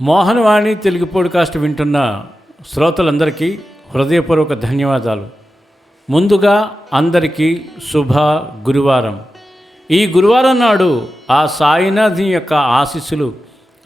Mohanavani Telugu podcast వింటున్న శ్రోతలందరికీ హృదయపూర్వక ధన్యవాదాలు. ముందుగా అందరికీ శుభ గురువారం. ఈ గురువారం నాడు ఆ సాయినాథి యొక్క ఆశీస్సులు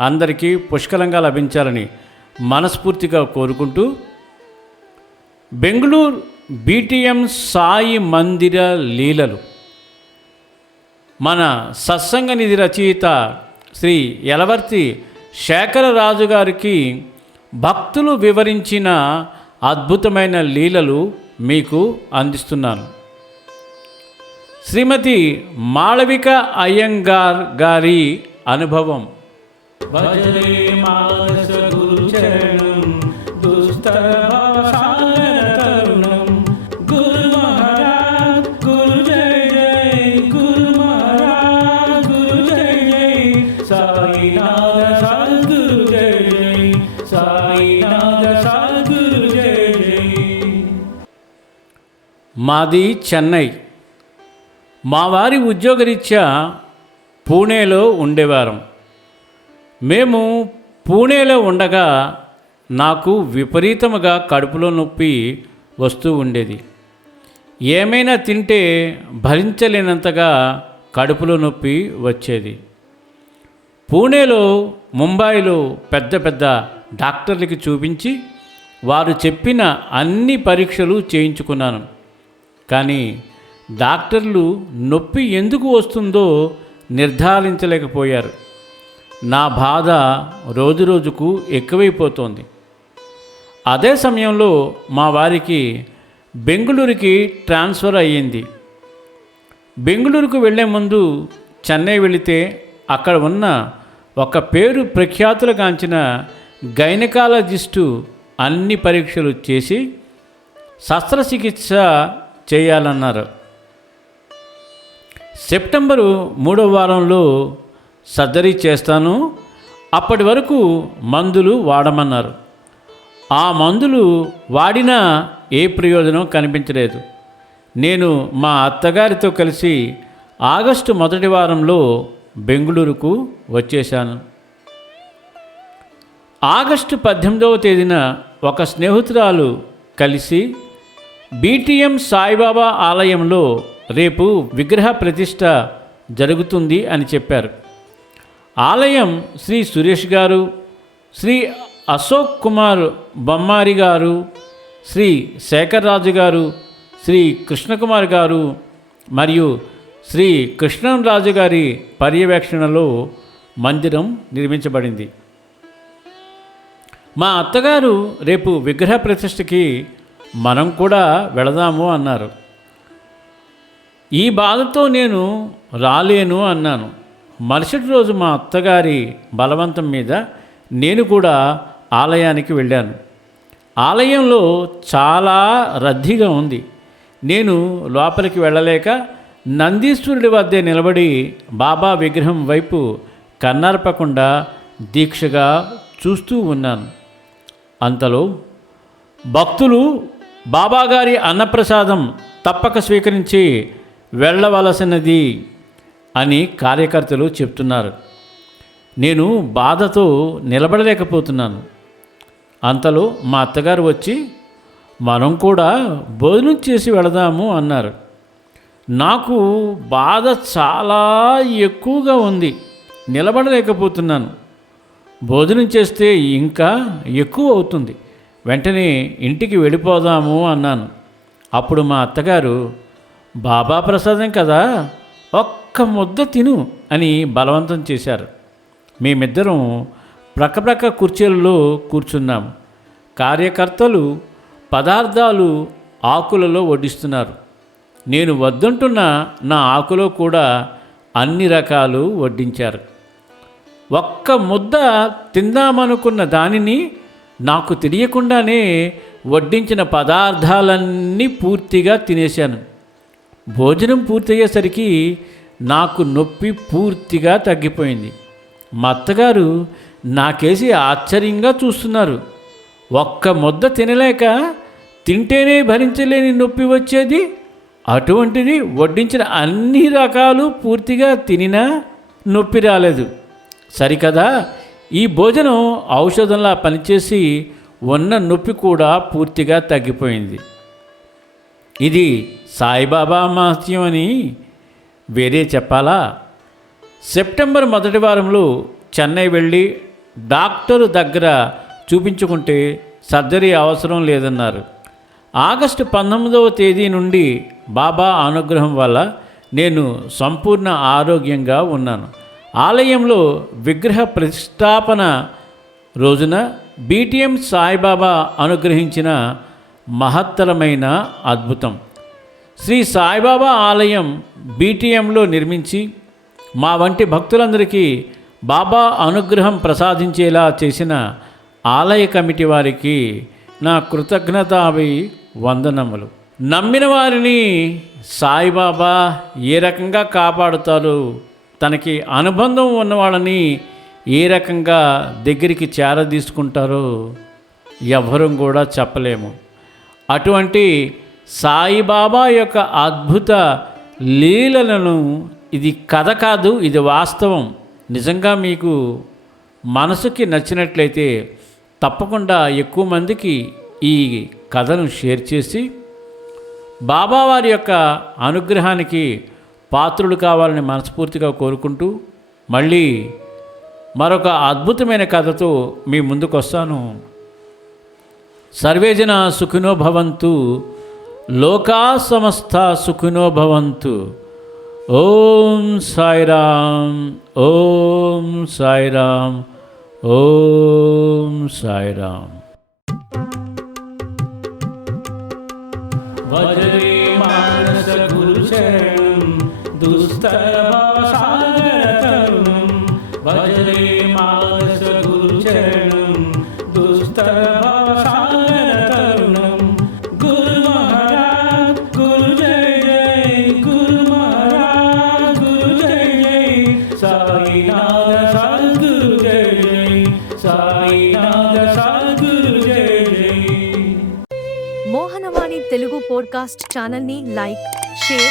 అందరికీ పుష్కలంగా లభించాలని మనస్ఫూర్తిగా కోరుకుంటూ బెంగళూరు బీటీఎం సాయి మందిర లీలలు. మన సత్సంగ నిధి రచయిత శ్రీ యలవర్తి శేఖరరాజు గారికి భక్తులు వివరించిన అద్భుతమైన లీలలు మీకు అందిస్తున్నాను. శ్రీమతి మాళవిక అయ్యంగార్ గారి అనుభవం. భజరే మాది చెన్నై. మా వారి ఉద్యోగరీత్యా పూణేలో ఉండేవారం. మేము పూణేలో ఉండగా నాకు విపరీతముగా కడుపులో నొప్పి వస్తూ ఉండేది. ఏమైనా తింటే భరించలేనంతగా కడుపులో నొప్పి వచ్చేది. పూణేలో ముంబైలో పెద్ద పెద్ద డాక్టర్లకి చూపించి వారు చెప్పిన అన్ని పరీక్షలు చేయించుకున్నాను. కానీ డాక్టర్లు నొప్పి ఎందుకు వస్తుందో నిర్ధారించలేకపోయారు. నా బాధ రోజురోజుకు ఎక్కువైపోతోంది. అదే సమయంలో మా వారికి బెంగళూరుకి ట్రాన్స్ఫర్ అయ్యింది. బెంగళూరుకు వెళ్ళే ముందు చెన్నై వెళితే అక్కడ ఉన్న ఒక పేరు ప్రఖ్యాతులుగాంచిన గైనకాలజిస్టు అన్ని పరీక్షలు చేసి శస్త్రచికిత్స చేయాలన్నారు. సెప్టెంబరు మూడవ వారంలో సర్జరీ చేస్తాను. అప్పటి వరకు మందులు వాడమన్నారు. ఆ మందులు వాడినా ఏ ప్రయోజనం కనిపించలేదు. నేను మా అత్తగారితో కలిసి ఆగస్టు మొదటి వారంలో బెంగళూరుకు వచ్చేశాను. ఆగస్టు పద్దెనిమిదవ తేదీన ఒక స్నేహితురాలు కలిసి బీటీఎం సాయిబాబా ఆలయంలో రేపు విగ్రహ ప్రతిష్ట జరుగుతుంది అని చెప్పారు. ఆలయం శ్రీ సురేష్ గారు శ్రీ అశోక్ కుమార్ బొమ్మారి గారు శ్రీ శేఖర్ రాజు గారు శ్రీ కృష్ణకుమార్ గారు మరియు శ్రీ కృష్ణరాజు గారి పర్యవేక్షణలో మందిరం నిర్మించబడింది. మా అత్తగారు రేపు విగ్రహ ప్రతిష్టకి మనం కూడా వెళదాము అన్నారు. ఈ బాధతో నేను రాలేను అన్నాను. మరుసటి రోజు మా అత్తగారి బలవంతం మీద నేను కూడా ఆలయానికి వెళ్ళాను. ఆలయంలో చాలా రద్దీగా ఉంది. నేను లోపలికి వెళ్ళలేక నందీశ్వరుడి వద్దే నిలబడి బాబా విగ్రహం వైపు కన్నర్పకుండా దీక్షగా చూస్తూ ఉన్నాను. అంతలో భక్తులు బాబాగారి అన్నప్రసాదం తప్పక స్వీకరించి వెళ్ళవలసినది అని కార్యకర్తలు చెప్తున్నారు. నేను బాధతో నిలబడలేకపోతున్నాను. అంతలో మా అత్తగారు వచ్చి మనం కూడా భోజనం చేసి వెళదాము అన్నారు. నాకు బాధ చాలా ఎక్కువగా ఉంది. నిలబడలేకపోతున్నాను. భోజనం చేస్తే ఇంకా ఎక్కువ అవుతుంది. వెంటనే ఇంటికి వెళ్ళిపోదాము అన్నాను. అప్పుడు మా అత్తగారు బాబా ప్రసాదం కదా ఒక్క ముద్ద తిను అని బలవంతం చేశారు. మేమిద్దరం ప్రక్కప్రక్క కుర్చీలలో కూర్చున్నాం. కార్యకర్తలు పదార్థాలు ఆకులలో వడ్డిస్తున్నారు. నేను వద్దంటున్న నా ఆకులో కూడా అన్ని రకాలు వడ్డించారు. ఒక్క ముద్ద తిందామనుకున్న దానిని నాకు తెలియకుండానే వడ్డించిన పదార్థాలన్నీ పూర్తిగా తినేశాను. భోజనం పూర్తయ్యేసరికి నాకు నొప్పి పూర్తిగా తగ్గిపోయింది. మా అత్తగారు నాకేసి ఆశ్చర్యంగా చూస్తున్నారు. ఒక్క ముద్ద తినలేక తింటేనే భరించలేని నొప్పి వచ్చేది. అటువంటిది వడ్డించిన అన్ని రకాలు పూర్తిగా తినినా నొప్పి రాలేదు. సరికదా? ఈ భోజనం ఔషధంలా పనిచేసి ఉన్న నొప్పి కూడా పూర్తిగా తగ్గిపోయింది. ఇది సాయిబాబా మహత్యం అని వేరే చెప్పాలా? సెప్టెంబర్ మొదటి వారంలో చెన్నై వెళ్ళి డాక్టరు దగ్గర చూపించుకుంటే సర్జరీ అవసరం లేదన్నారు. ఆగస్టు పంతొమ్మిదవ తేదీ నుండి బాబా అనుగ్రహం వల్ల నేను సంపూర్ణ ఆరోగ్యంగా ఉన్నాను. ఆలయంలో విగ్రహ ప్రతిష్టాపన రోజున బీటీఎం సాయిబాబా అనుగ్రహించిన మహత్తరమైన అద్భుతం. శ్రీ సాయిబాబా ఆలయం బీటీఎంలో నిర్మించి మా వంటి భక్తులందరికీ బాబా అనుగ్రహం ప్రసాదించేలా చేసిన ఆలయ కమిటీ వారికి నా కృతజ్ఞతాభి వందనములు. నమ్మిన వారిని సాయిబాబా ఏ రకంగా కాపాడుతారు తనకి అనుబంధం ఉన్నవాళ్ళని ఏ రకంగా దగ్గరికి చేరదీసుకుంటారో ఎవరూ కూడా చెప్పలేము. అటువంటి సాయిబాబా యొక్క అద్భుత లీలలను ఇది కథ కాదు ఇది వాస్తవం. నిజంగా మీకు మనసుకి నచ్చినట్లయితే తప్పకుండా ఎక్కువ మందికి ఈ కథను షేర్ చేసి బాబావారి యొక్క అనుగ్రహానికి పాత్రులు కావాలని మనస్ఫూర్తిగా కోరుకుంటూ మళ్ళీ మరొక అద్భుతమైన కథతో మీ ముందుకు వస్తాను సర్వేజన సుఖినో భవంతు లోకా సమస్త సుఖినో భవంతు. ఓం సాయిరామ్ ఓం సాయిరామ్ ఓం సాయిరామ్. వజరే భాషాగర తరుణం గురు మహారాజ్ గురు జయ జయ గురు మహారాజ్ గురు జయ జయ సాయినాథ సద్గురు జయ జయ సాయినాథ సద్గురు జయ జయ మోహనవాణి తెలుగు పోడ్కాస్ట్ ఛానల్ని లైక్ షేర్